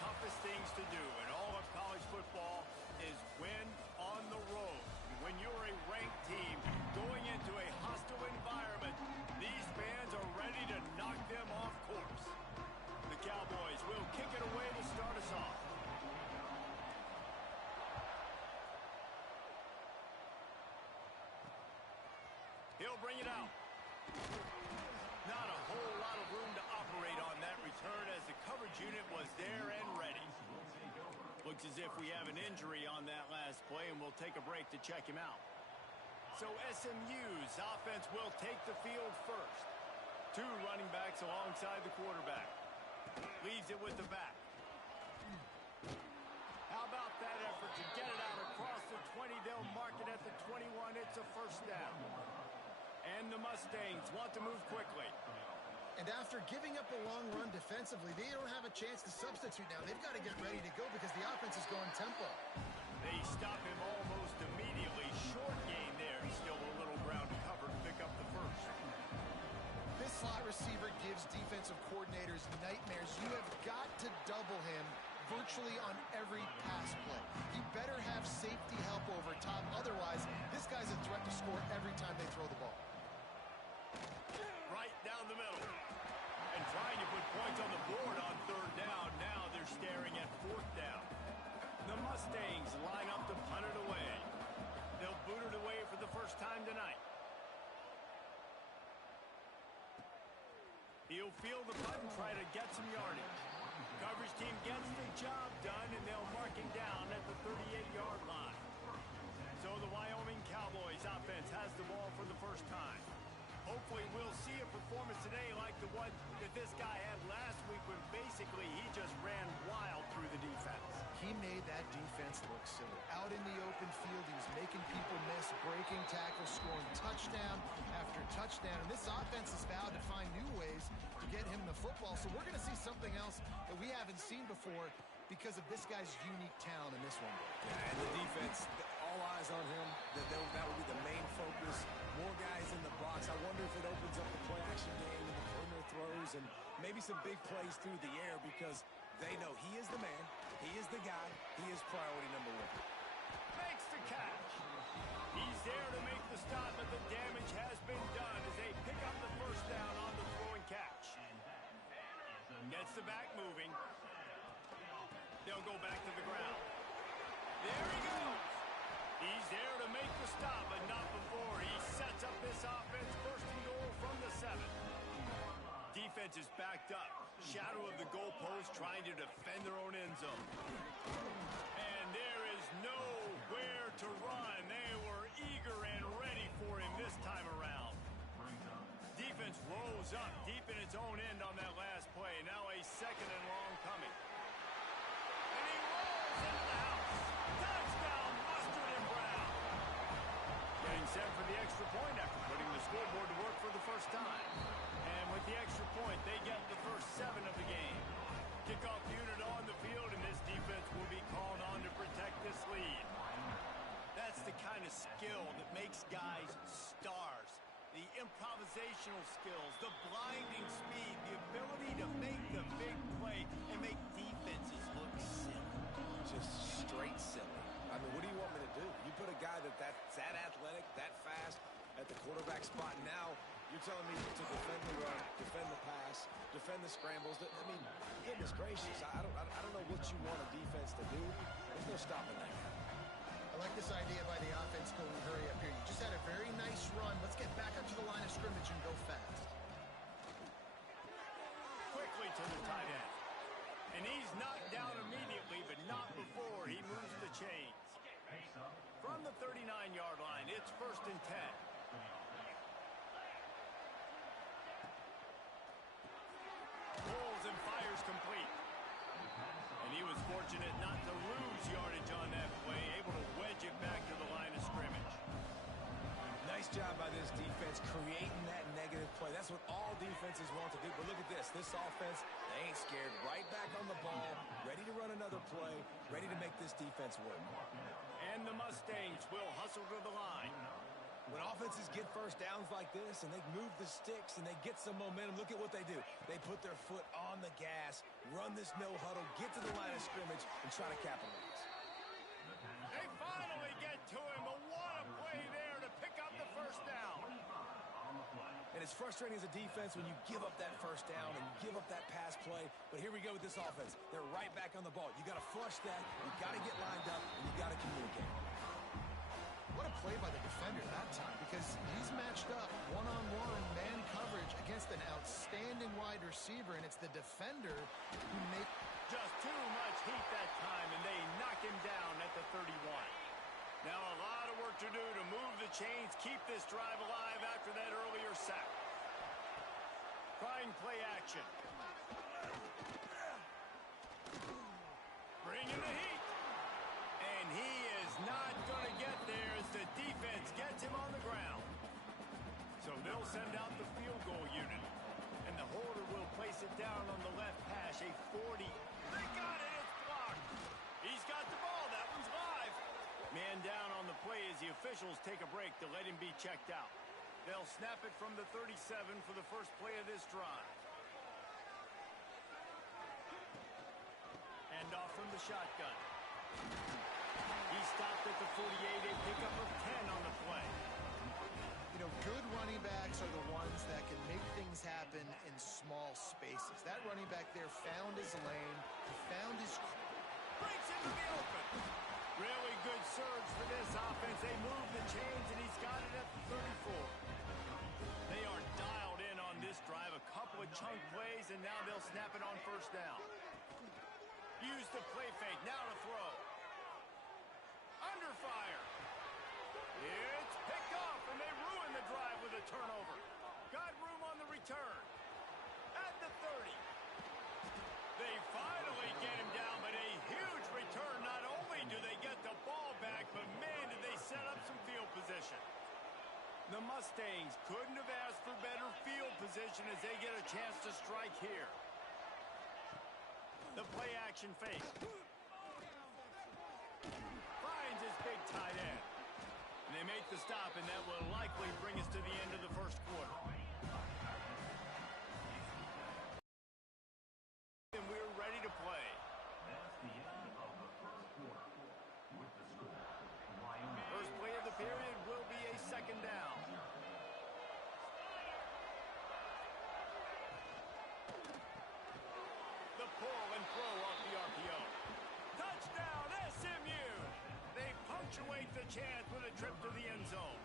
toughest things to do in all of college football is win on the road. When you're a ranked team going into a hostile environment, these fans are ready to knock them off course. The Cowboys will kick it away to start us off. He'll bring it out. Not a whole lot of room to operate on that return as the coverage unit was there and ready. Looks as if we have an injury on that last play, and we'll take a break to check him out. So SMU's offense will take the field first. Two running backs alongside the quarterback. Leaves it with the back. How about that effort to get it out across the 20? They'll mark it at the 21. It's a first down. And the Mustangs want to move quickly. And after giving up a long run defensively, they don't have a chance to substitute now. They've got to get ready to go because the offense is going tempo. They stop him almost immediately. Short gain there. Still a little ground to cover to pick up the first. This slot receiver gives defensive coordinators nightmares. You have got to double him virtually on every pass play. He better have safety help over top. Otherwise, this guy's a threat to score every time they throw the ball. Right down the middle. And trying to put points on the board on third down. Now they're staring at fourth down. The Mustangs line up to punt it away. They'll boot it away for the first time tonight. He'll field the punt and try to get some yardage. Coverage team gets the job done, and they'll mark him down at the 38-yard line. So the Wyoming Cowboys offense has the ball for the first time. Hopefully we'll see a performance today like the one that this guy had last week when basically he just ran wild through the defense. He made that defense look silly. Out in the open field, he was making people miss, breaking tackles, scoring touchdown after touchdown. And this offense has vowed to find new ways to get him the football. So we're going to see something else that we haven't seen before because of this guy's unique talent in this one. Yeah, and the defense, all eyes on him. That will be the main focus. More guys in the box. I wonder if it opens up the play-action game and the perimeter throws and maybe some big plays through the air because they know he is the man, he is the guy, he is priority number one. Makes the catch. He's there to make the stop, but the damage has been done as they pick up the first down on the throw and catch. Gets the back moving. They'll go back to the ground. There he goes. He's there to make the stop, but not before. He sets up this offense first and goal from the 7. Defense is backed up. Shadow of the goalpost trying to defend their own end zone. And there is nowhere to run. They were eager and ready for him this time around. Defense rolls up deep in its own end on that last play. Now a second and long coming. And he rolls into the house. Touchdown, Mustard and Brown. Getting set for the extra point after putting the scoreboard to work for the first time. And with the extra point, they get the first 7 of the game. Kickoff unit on the field, and this defense will be called on to protect this lead. That's the kind of skill that makes guys stars. The improvisational skills, the blinding speed, the ability to make the big play and make defenses look silly. Just straight silly. I mean, what do you want me to do? You put a guy that's that athletic, that fast at the quarterback spot. Now you're telling me to defend the run, defend the pass, defend the scrambles. I mean, goodness gracious, I don't know what you want a defense to do. There's no stopping that guy. I like this idea by the offense going hurry up here. You just had a very nice run. Let's get back up to the line of scrimmage and go fast. Quickly to the tight end. And he's knocked down immediately, but not before he moves the chains. From the 39-yard line, it's 1st and 10. Pulls and fires complete. And he was fortunate not to lose yardage on that play, able to wedge it back to the line of scrimmage. Nice job by this defense creating that negative play. That's what all defenses want to do. But look at this. This offense, they ain't scared. Right back on the ball, ready to run another play, ready to make this defense work. And the Mustangs will hustle to the line. When offenses get first downs like this and they move the sticks and they get some momentum, look at what they do. They put their foot on the gas, run this no huddle, get to the line of scrimmage, and try to capitalize. They finally get to him, but what a play there to pick up the first down. And it's frustrating as a defense when you give up that first down and give up that pass play. But here we go with this offense. They're right back on the ball. You got to flush that, you got to get lined up, and you got to communicate. What a play by the defender that time, because he's matched up one-on-one man coverage against an outstanding wide receiver, and it's the defender who makes just too much heat that time, and they knock him down at the 31. Now a lot of work to do to move the chains, keep this drive alive after that earlier sack. Trying play action. Bringing the heat. And he is not going to get there as the defense gets him on the ground. So they'll send out the field goal unit. And the holder will place it down on the left hash, a 40. They got it, it's blocked. He's got the ball, that one's live. Man down on the play as the officials take a break to let him be checked out. They'll snap it from the 37 for the first play of this drive. And off from the shotgun. He stopped at the 48, a pickup of 10 on the play. You know, good running backs are the ones that can make things happen in small spaces. That running back there found his lane, found his... Breaks into the open. Really good surge for this offense. They move the chains, and he's got it at the 34. They are dialed in on this drive. A couple of chunk plays, and now they'll snap it on first down. Use the play fake. Now to throw. Under fire. It's picked off, and they ruin the drive with a turnover. Got room on the return. At the 30. They finally get him down, but a huge return. Not only do they get the ball back, but man, did they set up some field position. The Mustangs couldn't have asked for better field position as they get a chance to strike here. The play action fake. Finds his big tight end. And they make the stop, and that will likely bring us to the end of the first quarter. And we're ready to play. First play of the period will be a second down. The pull and throw off the RPO. Touchdown, SMU! They punctuate the chance with a trip to the end zone.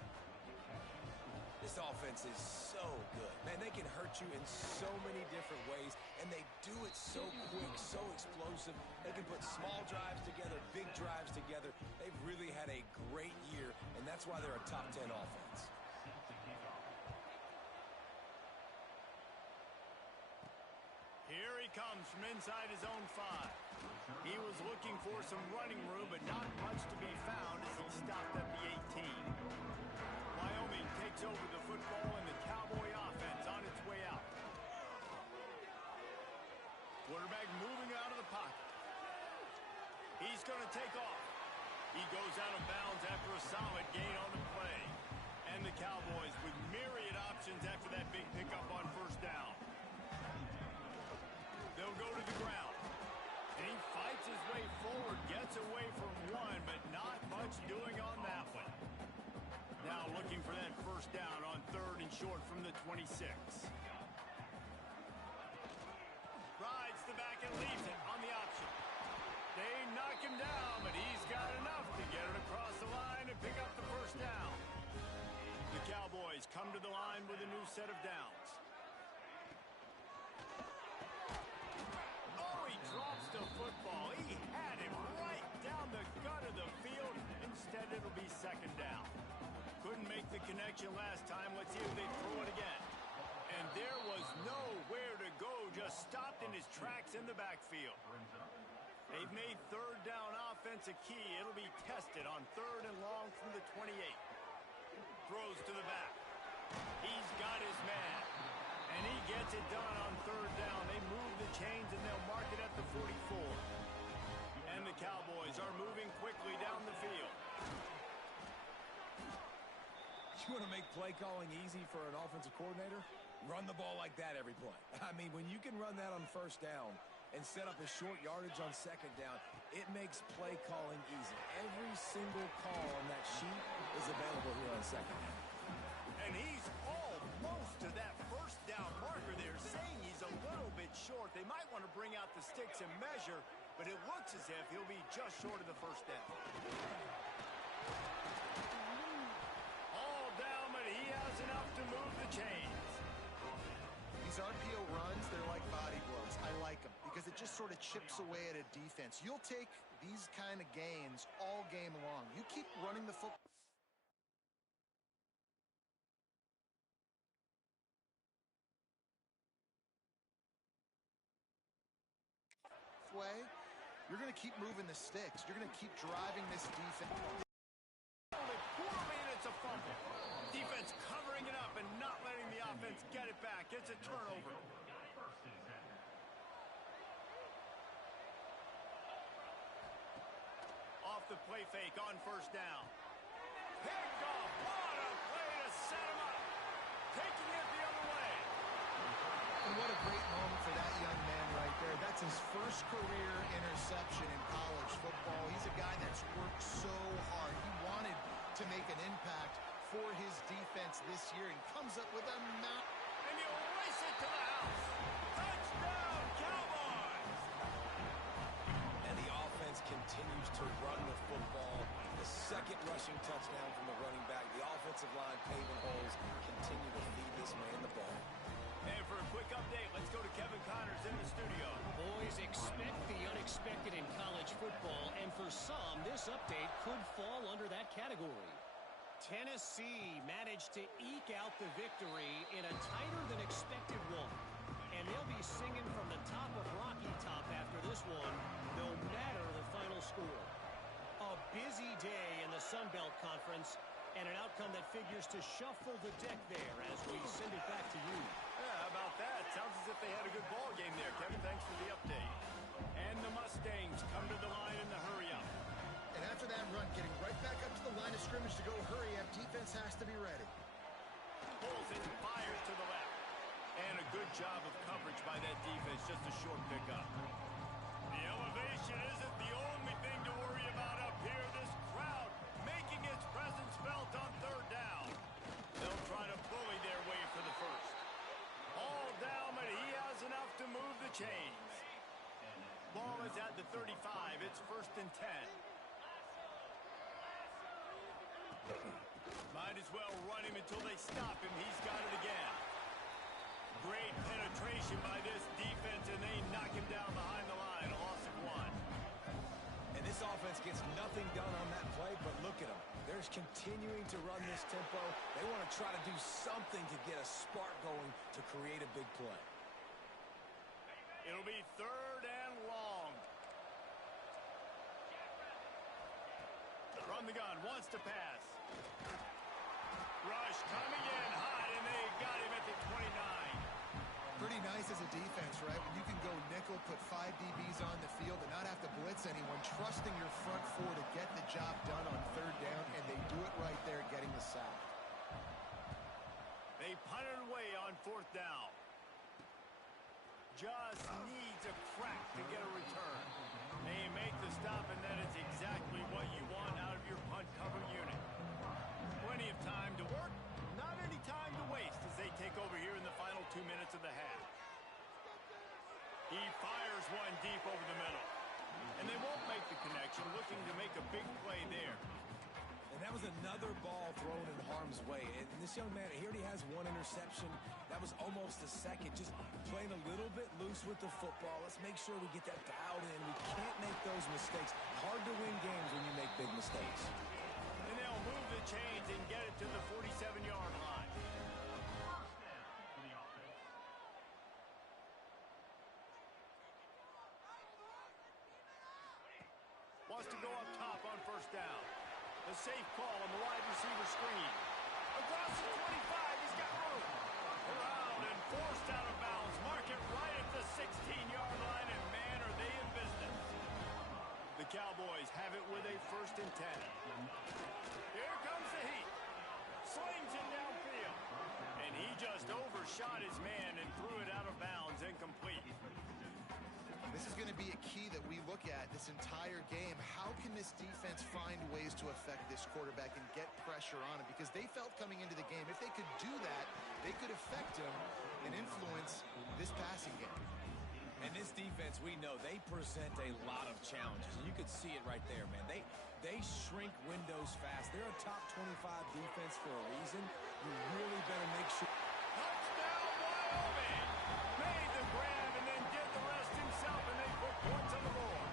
This offense is so good. Man, they can hurt you in so many different ways, and they do it so quick, so explosive. They can put small drives together, big drives together. They've really had a great year, and that's why they're a top 10 offense. Here he comes from inside his own 5. He was looking for some running room, but not much to be found as he stopped at the 18. Wyoming takes over the football and the Cowboy offense on its way out. Quarterback moving out of the pocket. He's going to take off. He goes out of bounds after a solid gain on the play. And the Cowboys with myriad options after that big pickup on first down. They'll go to the ground. And he fights his way forward, gets away from one, but not much doing on that one. Now looking for that first down on third and short from the 26. Rides the back and leaves it on the option. They knock him down, but he's got enough to get it across the line and pick up the first down. The Cowboys come to the line with a new set of downs. Drops the football. He had him right down the gut of the field. Instead, it'll be second down. Couldn't make the connection last time. Let's see if they throw it again. And there was nowhere to go. Just stopped in his tracks in the backfield. They've made third down offense a key. It'll be tested on third and long from the 28. Throws to the back. He's got his man. And he gets it done on third down. They move the chains, and they'll mark it at the 44. And the Cowboys are moving quickly down the field. You want to make play calling easy for an offensive coordinator? Run the ball like that every play. I mean, when you can run that on first down and set up a short yardage on second down, it makes play calling easy. Every single call on that sheet is available here on second down. And he's almost to that first down marker there, saying he's a little bit short. They might want to bring out the sticks and measure, but it looks as if he'll be just short of the first down. All down, but he has enough to move the chains. These RPO runs, they're like body blows. I like them because it just sort of chips away at a defense. You'll take these kind of gains all game long. You keep running the football. Way, you're going to keep moving the sticks. You're going to keep driving this defense. Poorly, and it's a fumble. Defense covering it up and not letting the offense get it back. It's a turnover. Off the play fake on first down. Picked off. What a play to set him up. Taking it the other way. And what a great moment for that young man right there. That's his first career interception in college football. He's a guy that's worked so hard. He wanted to make an impact for his defense this year and comes up with a mount. And you race it to the house. Touchdown, Cowboys! And the offense continues to run the football. The second rushing touchdown from the running back. The offensive line paving holes continue to feed this man the ball. And for a quick update, let's go to Kevin Connors in the studio. Boys, expect the unexpected in college football, and for some, this update could fall under that category. Tennessee managed to eke out the victory in a tighter-than-expected one, and they'll be singing from the top of Rocky Top after this one, no matter the final score. A busy day in the Sun Belt Conference, and an outcome that figures to shuffle the deck there as we send it back to you. Yeah, how about that? Sounds as if they had a good ball game there, Kevin. Thanks for the update. And the Mustangs come to the line in the hurry-up. And after that run, getting right back up to the line of scrimmage to go hurry up, defense has to be ready. Pulls it and fires to the left. And a good job of coverage by that defense, just a short pickup. The elevation isn't the only thing to worry about up here. This crowd making its presence felt on third down. They'll try to bully their way for the first. All down, but he has enough to move the chains. Ball is at the 35. It's 1st and 10. Might as well run him until they stop him. He's got it again. Great penetration by this defense, and they knock him down behind the line. A loss of 1. And this offense gets nothing done on that play, but look at them. They're continuing to run this tempo. They want to try to do something to get a spark going to create a big play. It'll be 3rd and long. From the gun, wants to pass. Rush coming in hot, and they got him at the 29. Pretty nice as a defense, right? When you can go nickel, put 5 DBs on the field and not have to blitz anyone, trusting your front four to get the job done on 3rd down, and they do it right there, getting the sack. They punt it away on 4th down. Just needs a crack to get a return. They make the stop, and that is exactly what you want out of your punt cover unit. Plenty of time to work, not any time to waste as they take over here in the final 2 minutes of the half. He fires one deep over the middle. And they won't make the connection, looking to make a big play there. And that was another ball thrown in harm's way. And this young man, he already has 1 interception. That was almost a second. Just playing a little bit loose with the football. Let's make sure we get that dialed in. We can't make those mistakes. Hard to win games when you make big mistakes. And they'll move the chains and get it to the 47-yard line. Wants to go up top on 1st down. The safe call on the wide receiver screen. Across the 25, he's got room. Around and forced out of bounds. Mark it right at the 16-yard line, and man, are they in business. The Cowboys have it with a 1st and 10. Here comes the heat. slings it downfield. And he just overshot his man and threw it out of bounds, incomplete. This is going to be a key that we look at this entire game. How can this defense find ways to affect this quarterback and get pressure on him? Because they felt coming into the game, if they could do that, they could affect him and influence this passing game. And this defense, we know, they present a lot of challenges. And you could see it right there, man. They shrink windows fast. They're a top 25 defense for a reason. You really better make sure. Touchdown, Wyoming! Made the grab and then did the rest himself, and they put points on the board.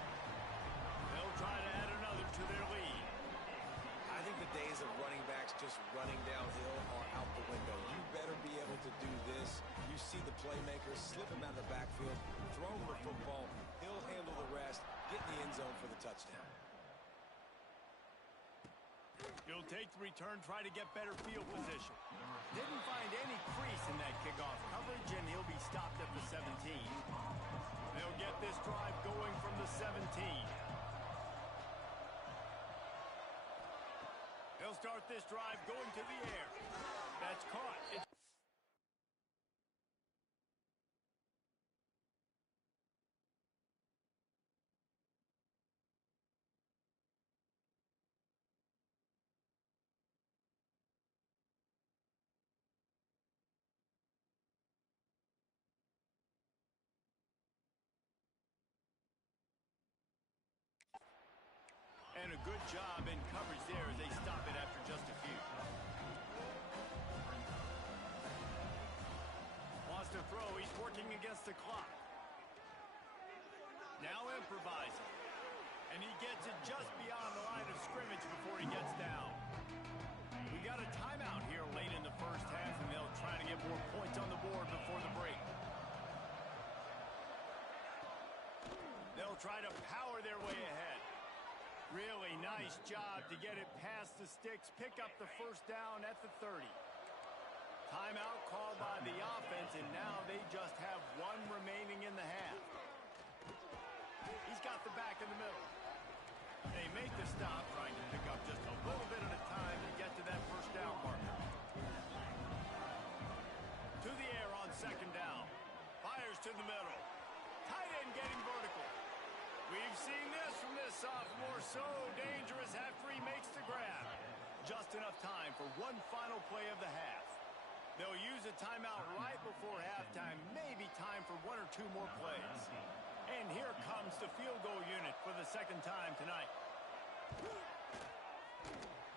They'll try to add another to their lead. I think the days of running backs just running downhill are out the window. You better be able to do this. You see the playmakers, slip him out of the backfield, throw him the football, he'll handle the rest, get in the end zone for the touchdown. He'll take the return, try to get better field position. Didn't find any crease in that kickoff coverage, and he'll be stopped at the 17. They'll get this drive going from the 17. They'll start this drive going to the air. That's caught. And a good job in coverage there as they stop it after just a few. Wants to throw. He's working against the clock. Now improvising. And he gets it just beyond the line of scrimmage before he gets down. We got a timeout here late in the first half, and they'll try to get more points on the board before the break. They'll try to power their way ahead. Really nice job to get it past the sticks, pick up the first down at the 30. Timeout called by the offense, and now they just have one remaining in the half. He's got the back in the middle. They make the stop, trying to pick up just a little bit at a time to get to that first down marker. To the air on second down. Fires to the middle. Tight end getting vertical. We've seen this from this sophomore, so dangerous after he makes the grab. Just enough time for one final play of the half. They'll use a timeout right before halftime, maybe time for one or two more plays. And here comes the field goal unit for the second time tonight.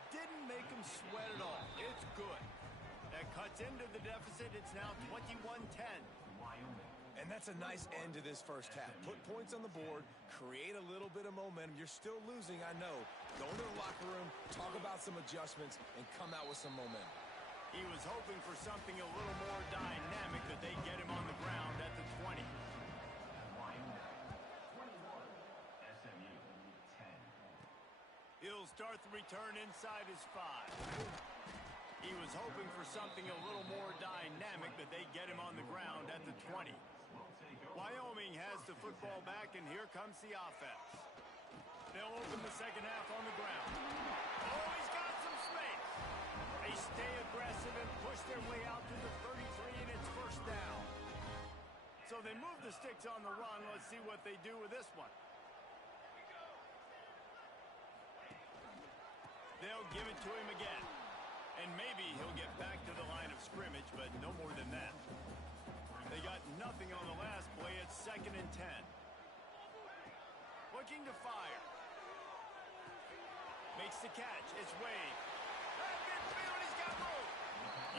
Didn't make him sweat at all. It's good. That cuts into the deficit. It's now 21-10. And that's a nice end to this first half. Put points on the board, create a little bit of momentum. You're still losing, I know. Go into the locker room, talk about some adjustments, and come out with some momentum. He was hoping for something a little more dynamic, that they get him on the ground at the 20. SMU 10. He'll start the return inside his 5. He was hoping for something a little more dynamic, that they get him on the ground at the 20. Wyoming has the football back, and here comes the offense. They'll open the second half on the ground. Oh, he's got some space. They stay aggressive and push their way out to the 33, and it's first down. So they move the sticks on the run. Let's see what they do with this one. They'll give it to him again. And maybe he'll get back to the line of scrimmage, but no more than that. They got nothing on the last play. It's 2nd and 10. Looking to fire. Makes the catch. It's Wade. At midfield, he's got room.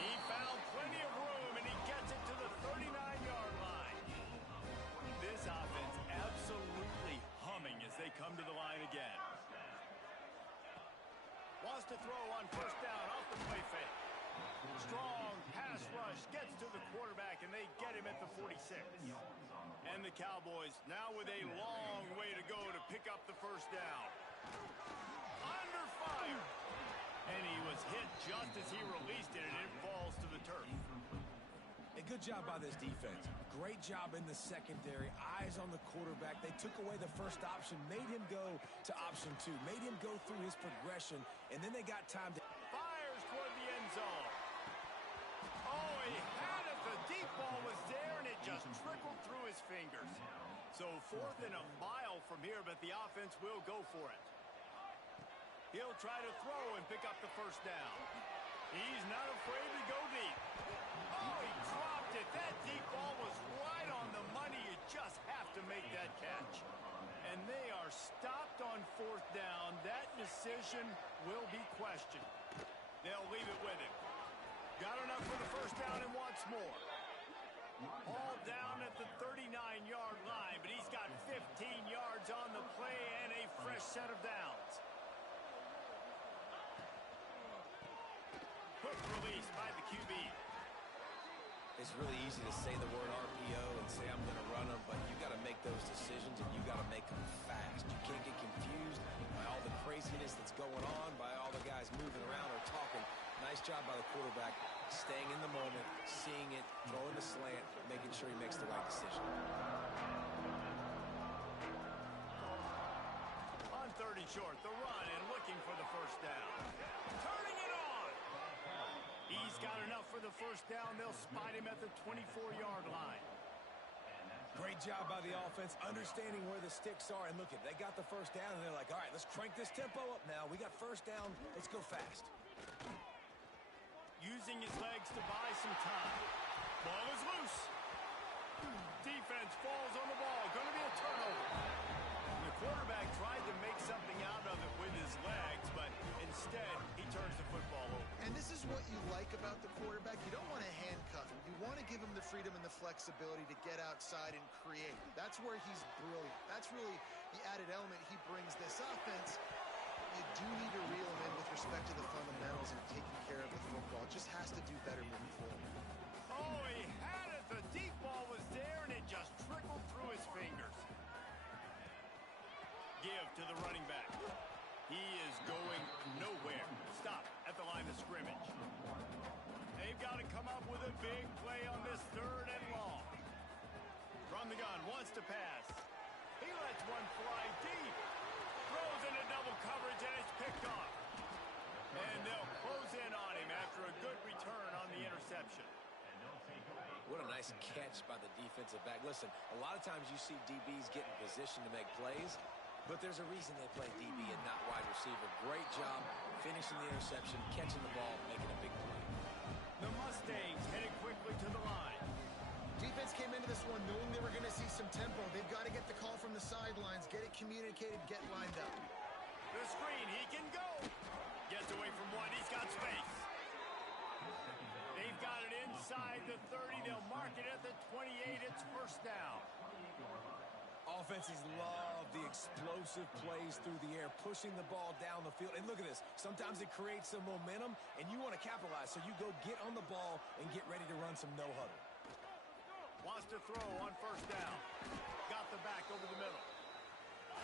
He found plenty of room, and he gets it to the 39-yard line. This offense absolutely humming as they come to the line again. Wants to throw on first down off the play fake. Strong pass rush gets to the quarterback, and they get him at the 46. And the Cowboys now with a long way to go to pick up the first down. Under fire. And he was hit just as he released it, and it falls to the turf. A good job by this defense. Great job in the secondary. Eyes on the quarterback. They took away the first option, made him go to option 2, made him go through his progression, and then they got time to... Fires toward the end zone. ball was there, and it just trickled through his fingers. So 4th and a mile from here, but the offense will go for it. He'll try to throw and pick up the first down. He's not afraid to go deep. Oh, he dropped it. That deep ball was right on the money. You just have to make that catch. And they are stopped on 4th down. That decision will be questioned. They'll leave it with him. Got enough for the first down and wants more. All down at the 39-yard line, but he's got 15 yards on the play and a fresh set of downs. Quick release by the QB. It's really easy to say the word RPO and say I'm going to run them, but you got to make those decisions and you got to make them fast. You can't get confused by all the craziness that's going on, by all the guys moving around or talking. Nice job by the quarterback, staying in the moment, seeing it, throwing the slant, making sure he makes the right decision. On 30 short, the run and looking for the first down. Turning it on. He's got enough for the first down. They'll spot him at the 24-yard line. Great job by the offense, understanding where the sticks are. And look, they got the first down, and they're like, all right, let's crank this tempo up now. We got first down. Let's go fast. Using his legs to buy some time. Ball is loose. Defense falls on the ball. Going to be a turnover. The quarterback tried to make something out of it with his legs, but instead he turns the football over. And this is what you like about the quarterback. You don't want to handcuff him. You want to give him the freedom and the flexibility to get outside and create. That's where he's brilliant. That's really the added element he brings this offense. You do need to reel him in with respect to the fundamentals and taking care of the football. It just has to do better moving forward. Oh, he had it. The deep ball was there, and it just trickled through his fingers. Give to the running back. He is going nowhere. Stop at the line of scrimmage. They've got to come up with a big play on this 3rd and long. From the gun, wants to pass. He lets one fly deep. Throws into double coverage, and it's picked off. And they'll close in on him after a good return on the interception. What a nice catch by the defensive back. Listen, a lot of times you see DBs get in position to make plays, but there's a reason they play DB and not wide receiver. Great job finishing the interception, catching the ball, making a big play. The Mustangs headed quickly to the line. Defense came into this one knowing they were going to see some tempo. They've got to get the call from the sidelines, get it communicated, get lined up. The screen, he can go. Gets away from one, he's got space. They've got it inside the 30. They'll mark it at the 28. It's first down. Offenses love the explosive plays through the air, pushing the ball down the field. And look at this. Sometimes it creates some momentum, and you want to capitalize. So you go get on the ball and get ready to run some no-huddle. Wants to throw on first down. Got the back over the middle.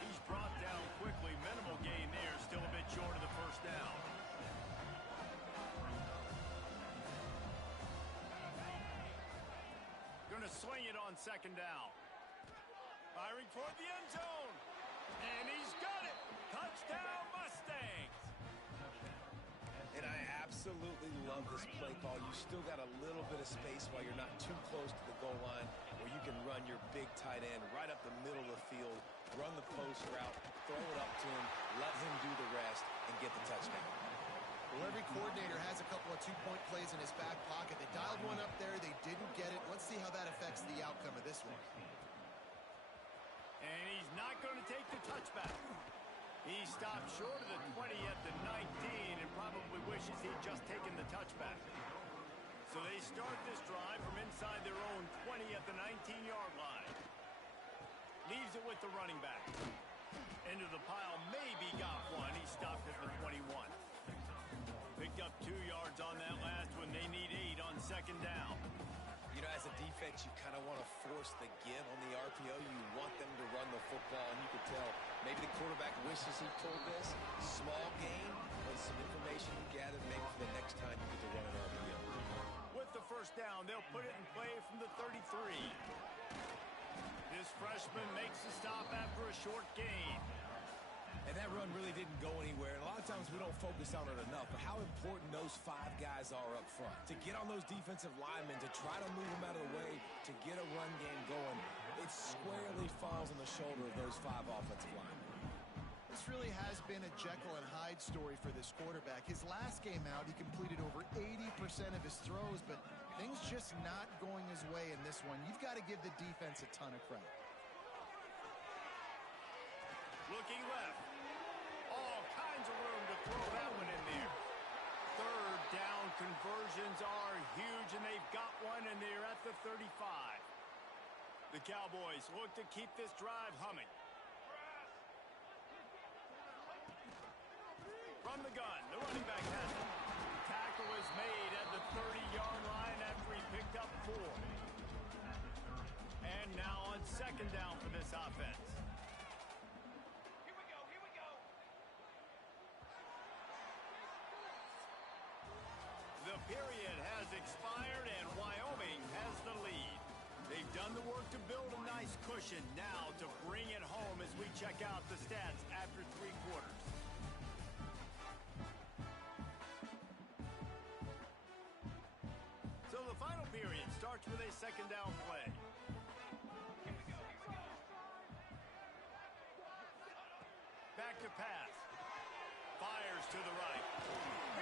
He's brought down quickly. Minimal gain there. Still a bit short of the first down. Going to swing it on 2nd down. Firing toward the end zone. And he's got it. Touchdown, Mustangs. And I absolutely love this play call. You still got a little bit of space while you're not too close to the goal line where you can run your big tight end right up the middle of the field, run the post route, throw it up to him, let him do the rest, and get the touchdown. Well, every coordinator has a couple of two-point plays in his back pocket. They dialed one up there. They didn't get it. Let's see how that affects the outcome of this one. And he's not going to take the touchback. He stopped short of the 20 at the 19 and probably wishes he'd just taken the touchback. So they start this drive from inside their own 20 at the 19-yard line. Leaves it with the running back. Into the pile, maybe got one. He stopped at the 21. Picked up 2 yards on that last one. They need 8 on 2nd down. You know, as a defense, you kind of want to force the give on the RPO. You want them to run the football, and you can tell maybe the quarterback wishes he pulled this. Small gain, but some information you gathered maybe for the next time you get to run an RPO. With the first down, they'll put it in play from the 33. This freshman makes a stop after a short gain. And that run really didn't go anywhere. And a lot of times we don't focus on it enough. But how important those 5 guys are up front. To get on those defensive linemen, to try to move them out of the way, to get a run game going, it squarely falls on the shoulder of those 5 offensive linemen. This really has been a Jekyll and Hyde story for this quarterback. His last game out, he completed over 80% of his throws, but things just not going his way in this one. You've got to give the defense a ton of credit. Looking left. All kinds of room to throw that one in there. Third down conversions are huge, and they've got one, and they're at the 35. The Cowboys look to keep this drive humming. From the gun, the running back has it. Tackle is made at the 30-yard line after he picked up 4. And now on second down for this offense. Here we go. The period has expired, and Wyoming has the lead. They've done the work to build a nice cushion. Now to bring it home as we check out the stats after 3 quarters. So the final period starts with a second down play. Here we go. Back to pass. Fires to the right.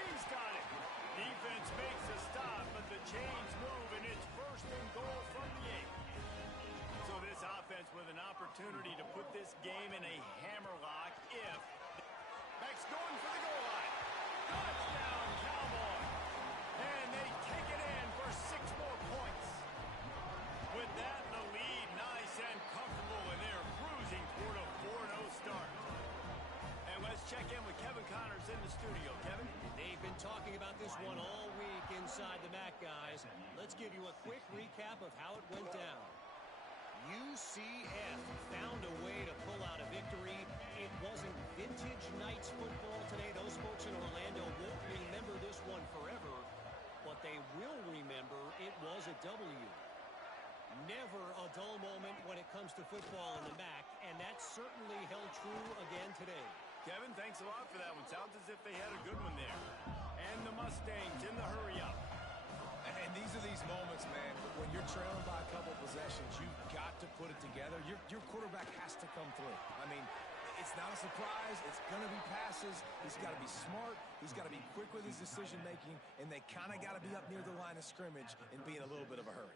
He's got it. Defense makes a stop, but the chains move, and it's first and goal from the 8. So this offense with an opportunity to put this game in a hammerlock if... Beck's going for the goal line. Touchdown, Cowboys. And they take it in for 6 more points. With that, the lead nice and comfortable, and they're cruising toward a 4-0 start. And let's check in with Kevin Connors in the studio. Kevin? They've been talking about this one all week inside the MAC, guys. Let's give you a quick recap of how it went down. UCF found a way to pull out a victory. It wasn't vintage Knights football today. Those folks in Orlando won't remember this one forever, but they will remember it was a W. Never a dull moment when it comes to football in the MAC, and that certainly held true again today. Kevin, thanks a lot for that one. Sounds as if they had a good one there. And the Mustangs in the hurry-up. And these are these moments, man, when you're trailing by a couple possessions, you've got to put it together. Your quarterback has to come through. I mean, it's not a surprise. It's going to be passes. He's got to be smart. He's got to be quick with his decision-making, and they kind of got to be up near the line of scrimmage and be in a little bit of a hurry.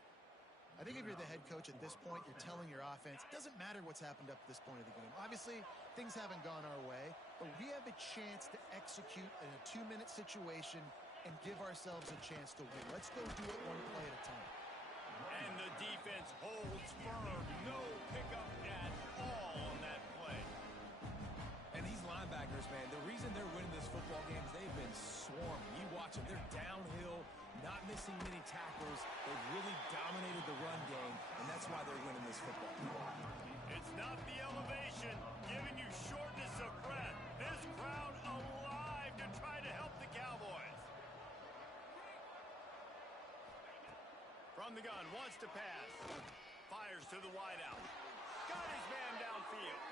I think if you're the head coach at this point, you're telling your offense, it doesn't matter what's happened up to this point of the game. Obviously, things haven't gone our way, but we have a chance to execute in a 2-minute situation and give ourselves a chance to win. Let's go do it one play at a time. And the defense holds firm. No pickup at all on that play. And these linebackers, man, the reason they're winning this football game is they've been swarming. You watch them. They're downhill, not missing many tackles. They've really dominated the run game, and that's why they're winning this football game. It's not the elevation giving you shortness of breath. This crowd alive to try to help the Cowboys. From the gun, wants to pass. Fires to the wideout. Got his man downfield.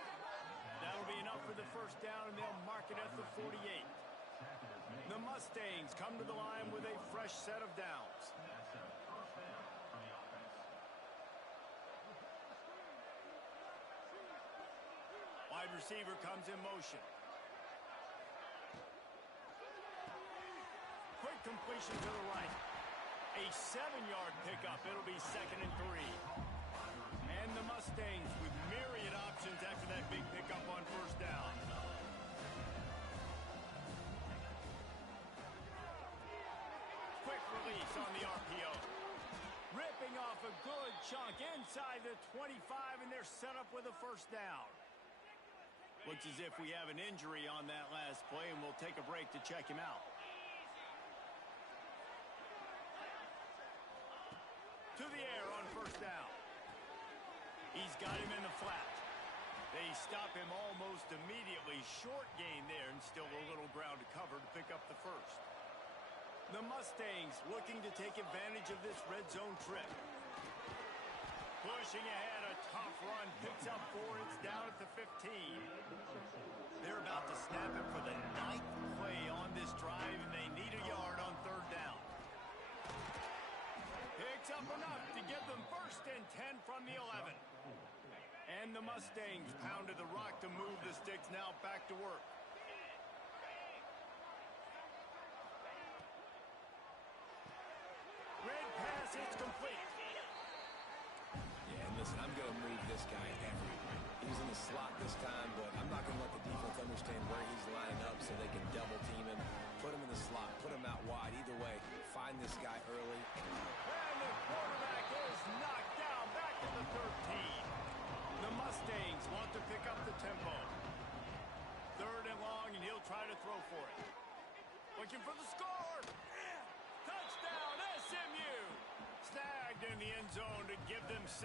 That'll be enough for the first down, and they'll mark it at the 48. The Mustangs come to the line with a fresh set of downs. Wide receiver comes in motion. Quick completion to the right. A 7-yard pickup. It'll be 2nd and 3. And the Mustangs with myriad options after that big pickup on first down. Quick release on the RPO. Ripping off a good chunk inside the 25, and they're set up with a first down. Looks as if we have an injury on that last play, and we'll take a break to check him out. To the air on first down. He's got him in the flat. They stop him almost immediately. Short gain there, and still a little ground to cover to pick up the first. The Mustangs looking to take advantage of this red zone trip. Pushing ahead, a tough run, picks up 4, it's down at the 15. They're about this drive, and they need a yard on third down. Picks up enough to give them 1st and 10 from the 11. And the Mustangs pounded the rock to move the sticks, now back to work. Red pass, it's complete. Yeah, and listen, I'm going to move this guy everywhere. He's in the slot this time, but I'm not going to let the defense understand where he's lining up so they can double team him, put him in the slot, put him out wide. Either way, find this guy early. And the quarterback is knocked down back to the 13. The Mustangs want to pick up the tempo. 3rd and long, and he'll try to throw for it. Looking for the score. Touchdown, SMU. Snagged in the end zone to give them 6.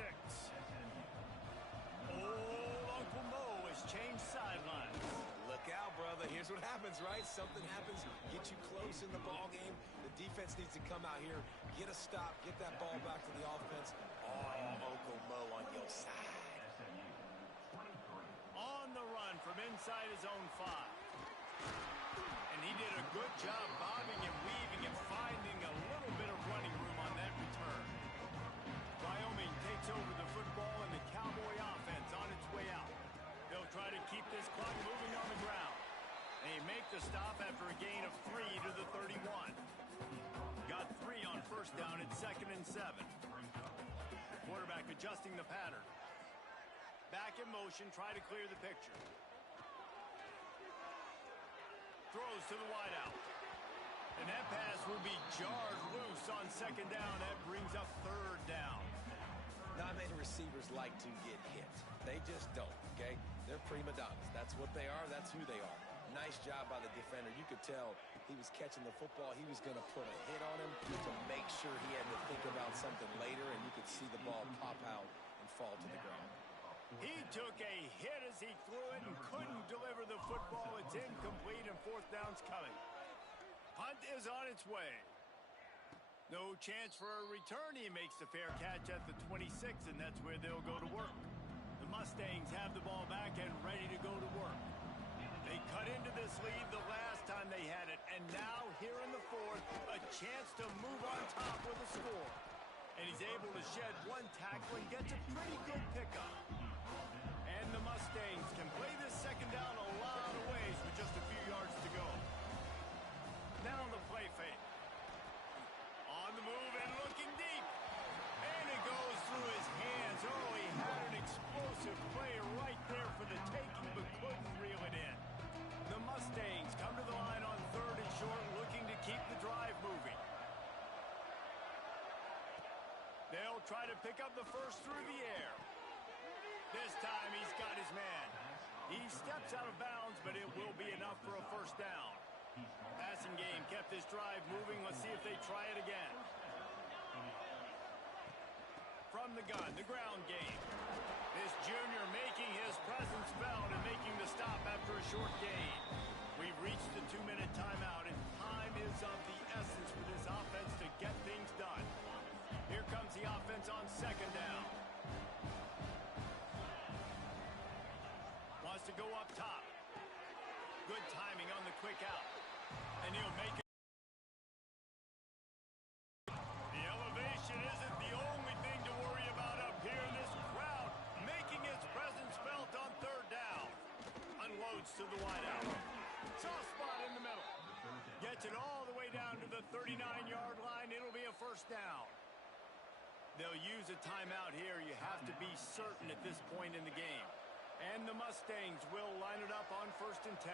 Old Uncle Mo has changed sidelines. Look out, brother. Here's what happens, right? Something happens, get you close in the ball game. The defense needs to come out here, get a stop, get that ball back to the offense. Oh, Uncle Mo on your side. On the run from inside his own 5. And he did a good job bobbing and weaving and finding a little bit of running room on that return. Wyoming takes over the football and the Cowboy offense on its way out. They'll try to keep this clock moving on the ground. They make the stop after a gain of 3 to the 31. Got 3 on 1st down at 2nd and 7. Quarterback adjusting the pattern. Back in motion, try to clear the picture. Throws to the wideout. And that pass will be jarred loose on 2nd down. That brings up 3rd down. Not many receivers like to get hit. They just don't, okay? They're prima donnas. That's what they are. That's who they are. Nice job by the defender. You could tell he was catching the football. He was going to put a hit on him to make sure he had to think about something later, and you could see the ball pop out and fall to the ground. He took a hit as he threw it and couldn't deliver the football. It's incomplete, and 4th down's coming. Punt is on its way. No chance for a return. He makes the fair catch at the 26, and that's where they'll go to work. The Mustangs have the ball back and ready to go to work. They cut into this lead the last time they had it, and now here in the 4th, a chance to move on top with a score. And he's able to shed 1 tackle and gets a pretty good pickup. And the Mustangs can play this 2nd down a lot of ways with just a few yards to go. Now the play fake. On the move and looking deep. And it goes through his hands. Oh, he had an explosive play right there for the taking, but couldn't reel it in. The Mustangs come to the line on 3rd and short, looking to keep the drive moving. They'll try to pick up the first through the air. This time he's got his man. He steps out of bounds, but it will be enough for a 1st down. Passing game kept this drive moving. Let's see if they try it again. From the gun, the ground game. This junior making his presence felt and making the stop after a short gain. We've reached the 2-minute timeout, and time is of the essence for this offense to get things done. Here comes the offense on 2nd down. Wants to go up top. Good timing on the quick out. And he'll make it. The elevation isn't the only thing to worry about up here. This crowd making its presence felt on 3rd down. Unloads to the wideout. Soft spot in the middle. Gets it all the way down to the 39-yard line. It'll be a 1st down. They'll use a timeout here. You have to be certain at this point in the game. And the Mustangs will line it up on 1st and 10.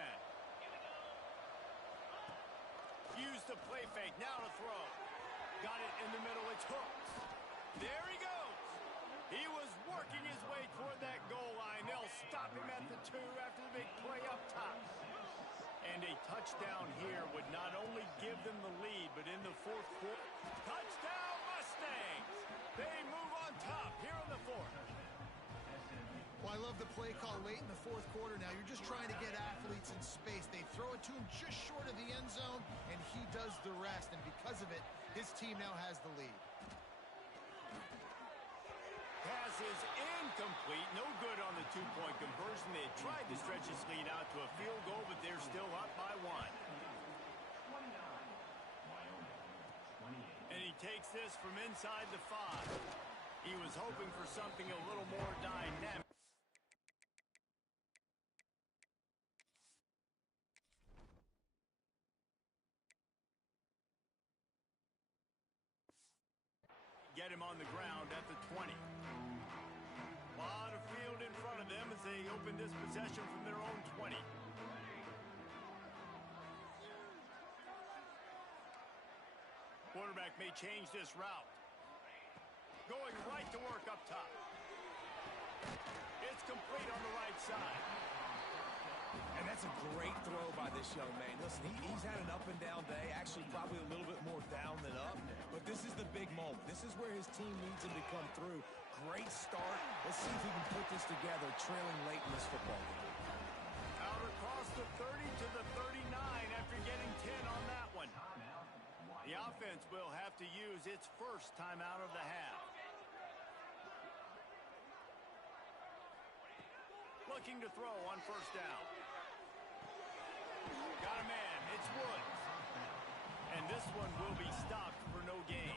Use the play fake. Now to throw. Got it in the middle. It's hooked. There he goes. He was working his way toward that goal line. They'll stop him at the 2 after the big play up top. And a touchdown here would not only give them the lead, but in the 4th quarter. Touchdown Mustangs! They move on top here in the 4th. Well, I love the play call late in the 4th quarter now. You're just trying to get athletes in space. They throw it to him just short of the end zone, and he does the rest. And because of it, his team now has the lead. Pass is incomplete. No good on the 2-point conversion. They tried to stretch this lead out to a field goal, but they're still up by 1. Wyoming, 28. And he takes this from inside the 5. He was hoping for something a little more dynamic. Get him on the ground at the 20. Lot of field in front of them as they open this possession from their own 20. Quarterback may change this route. Going right to work up top. It's complete on the right side. And that's a great throw by this young man. Listen, he's had an up-and-down day, actually probably a little bit more down than up, but this is the big moment. This is where his team needs him to come through. Great start. Let's see if he can put this together, trailing late in this football game. Out across the 30 to the 39 after getting 10 on that one. The offense will have to use its first timeout of the half. Looking to throw on first down. Got a man. It's Woods. And this one will be stopped for no gain.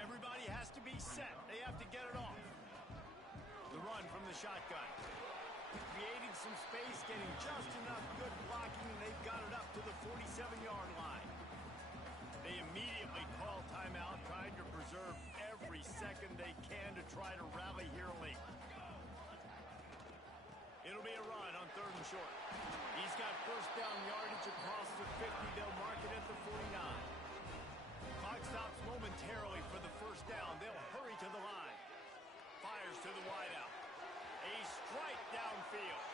Everybody has to be set. They have to get it off. The run from the shotgun. Creating some space, getting just enough good blocking, and they've got it up to the 47-yard line. They immediately call timeout, trying to preserve every second they can to try to rally here late. It'll be a run on 3rd and short. He's got first down yardage across the 50. They'll mark it at the 49. Clock stops momentarily for the first down. They'll hurry to the line. Fires to the wideout. A strike downfield.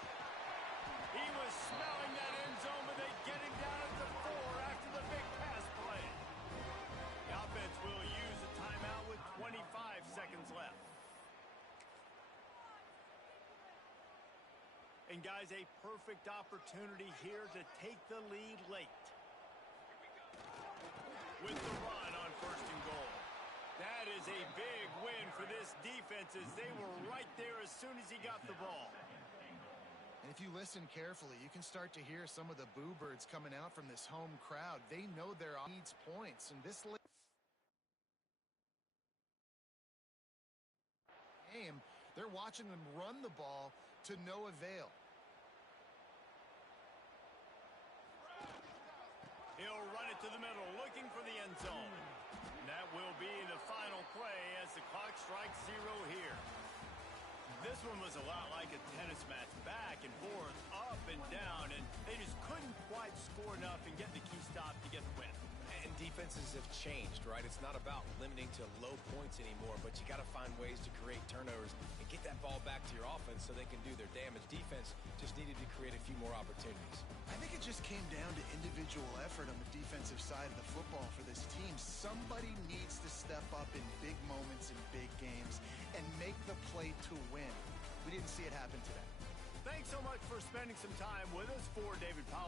He was smelling that end zone, but they get him down at the 4 after the big pass play. The offense will use a timeout with 25 seconds left. And guys, a perfect opportunity here to take the lead late. With the run on 1st and goal. That is a big win for this defense as they were right there as soon as he got the ball. And if you listen carefully, you can start to hear some of the boo birds coming out from this home crowd. They know their needs points, and this game, they're watching them run the ball to no avail. He'll run it to the middle, looking for the end zone. And that will be the final play as the clock strikes 0 here. This one was a lot like a tennis match, back and forth, up and down, and they just couldn't quite score enough and get the key stop to get the win. And defenses have changed, right? It's not about limiting to low points anymore, but you got to find ways to create turnovers and get that ball back to your offense so they can do their damage. Defense just needed to create a few more opportunities. I think it just came down to individual effort on the defensive side of the football for this team. Somebody needs to step up in big moments in big games and make the play to win. We didn't see it happen today. Thanks so much for spending some time with us. For David Pollack.